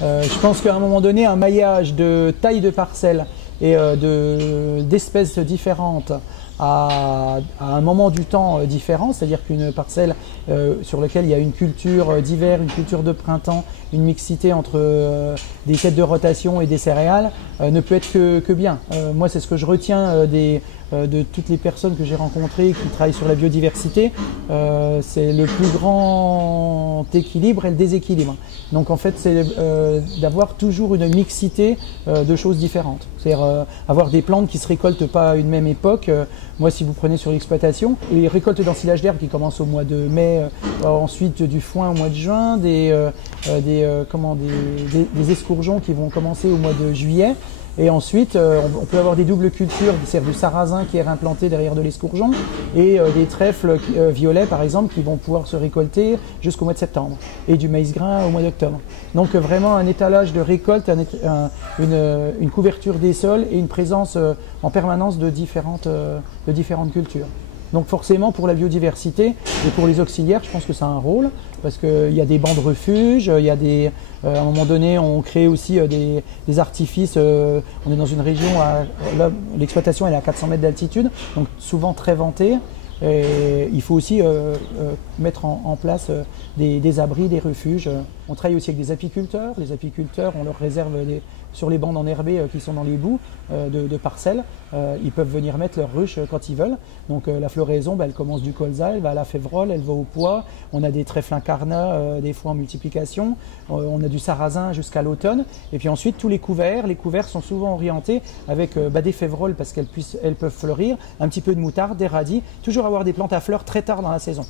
Je pense qu'à un moment donné, un maillage de taille de parcelles et d'espèces différentes à un moment du temps différent, c'est-à-dire qu'une parcelle sur laquelle il y a une culture d'hiver, une culture de printemps, une mixité entre des têtes de rotation et des céréales ne peut être que bien. Moi, c'est ce que je retiens de toutes les personnes que j'ai rencontrées qui travaillent sur la biodiversité. C'est le plus grand équilibre et le déséquilibre. Donc en fait, c'est d'avoir toujours une mixité de choses différentes. C'est-à-dire avoir des plantes qui se récoltent pas à une même époque. Moi, si vous prenez sur l'exploitation, les récoltes d'ensilage d'herbe qui commencent au mois de mai, ensuite du foin au mois de juin, des escourgeons qui vont commencer au mois de juillet. Et ensuite, on peut avoir des doubles cultures, c'est-à-dire du sarrasin qui est implanté derrière de l'escourgeon et des trèfles violets, par exemple, qui vont pouvoir se récolter jusqu'au mois de septembre et du maïs grain au mois d'octobre. Donc vraiment un étalage de récolte, une couverture des sols et une présence en permanence de différentes cultures. Donc forcément, pour la biodiversité et pour les auxiliaires, je pense que ça a un rôle parce qu'il y a des bancs de refuge, il y a à un moment donné, on crée aussi des artifices. On est dans une région, l'exploitation est à 400 mètres d'altitude, donc souvent très ventée. Et il faut aussi mettre en place des abris, des refuges. On travaille aussi avec des apiculteurs. Les apiculteurs, on leur réserve sur les bandes enherbées qui sont dans les boues de parcelles. Ils peuvent venir mettre leurs ruches quand ils veulent. Donc la floraison, elle commence du colza, elle va à la févrole, elle va au pois. On a des trèfles incarnats, des fois en multiplication. On a du sarrasin jusqu'à l'automne. Et puis ensuite, tous les couverts sont souvent orientés avec des févroles parce qu'elles peuvent fleurir, un petit peu de moutarde, des radis, toujours avoir des plantes à fleurs très tard dans la saison.